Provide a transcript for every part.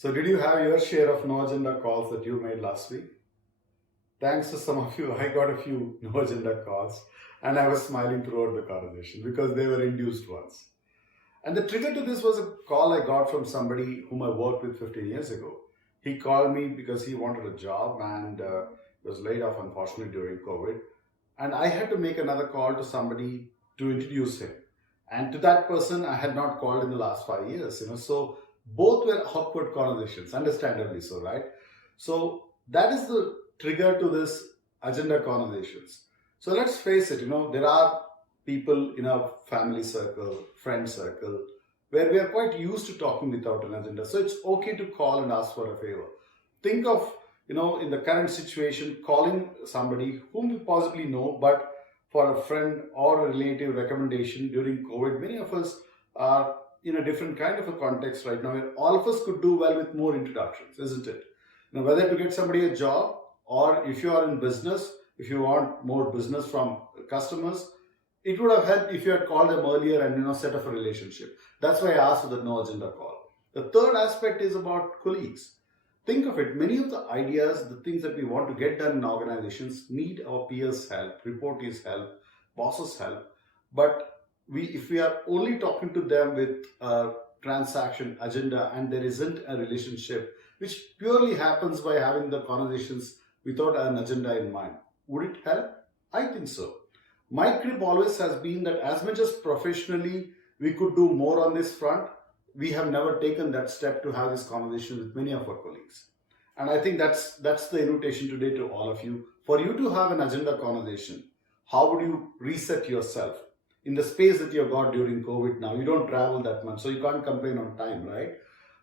So, did you have your share of no agenda calls that you made last week? Thanks to some of you, I got a few no agenda calls and I was smiling throughout the conversation because they were induced ones. And the trigger to this was a call I got from somebody whom I worked with 15 years ago. He called me because he wanted a job and was laid off, unfortunately, during COVID. And I had to make another call to somebody to introduce him. And to that person, I had not called in the last 5 years. So both were awkward conversations, understandably so, right? So that is the trigger to this agenda conversations. So let's face it, there are people in our family circle, friend circle, where we are quite used to talking without an agenda. So it's okay to call and ask for a favor. Think of, in the current situation, calling somebody whom we possibly know, but for a friend or a relative recommendation during COVID, many of us are in a different kind of a context right now where all of us could do well with more introductions, isn't it? Whether to get somebody a job or if you are in business, if you want more business from customers, it would have helped if you had called them earlier and set up a relationship. That's why I asked for the no agenda call. The third aspect is about colleagues. Think of it, many of the ideas, the things that we want to get done in organizations need our peers' help, reportees' help, bosses' help. But if we are only talking to them with a transaction agenda and there isn't a relationship, which purely happens by having the conversations without an agenda in mind, would it help? I think so. My grip always has been that as much as professionally we could do more on this front, we have never taken that step to have this conversation with many of our colleagues. And I think that's the invitation today to all of you. For you to have an agenda conversation, how would you reset yourself in the space that you've got during COVID now? You don't travel that much, so you can't complain on time, right?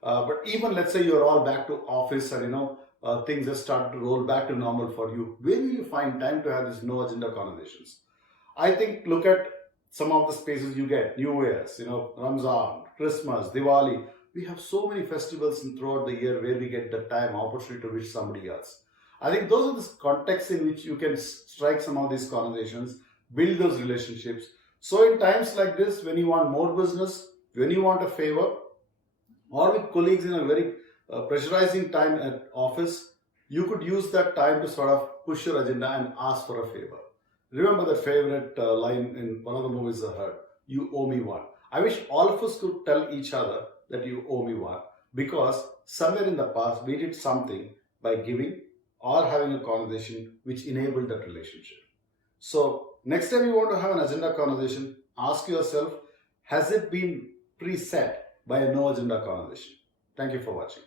But even let's say you're all back to office and things have started to roll back to normal for you. Where will you find time to have these no agenda conversations? I think look at some of the spaces you get, New Year's, Ramzan, Christmas, Diwali. We have so many festivals throughout the year where we get the time, opportunity to wish somebody else. I think those are the contexts in which you can strike some of these conversations, build those relationships. So in times like this, when you want more business, when you want a favor, or with colleagues in a very pressurizing time at office, you could use that time to sort of push your agenda and ask for a favor. Remember the favorite line in one of the movies I heard, you owe me one. I wish all of us could tell each other that you owe me one, because somewhere in the past we did something by giving or having a conversation which enabled that relationship. So next time you want to have an agenda conversation, ask yourself, has it been preset by a no agenda conversation? Thank you for watching.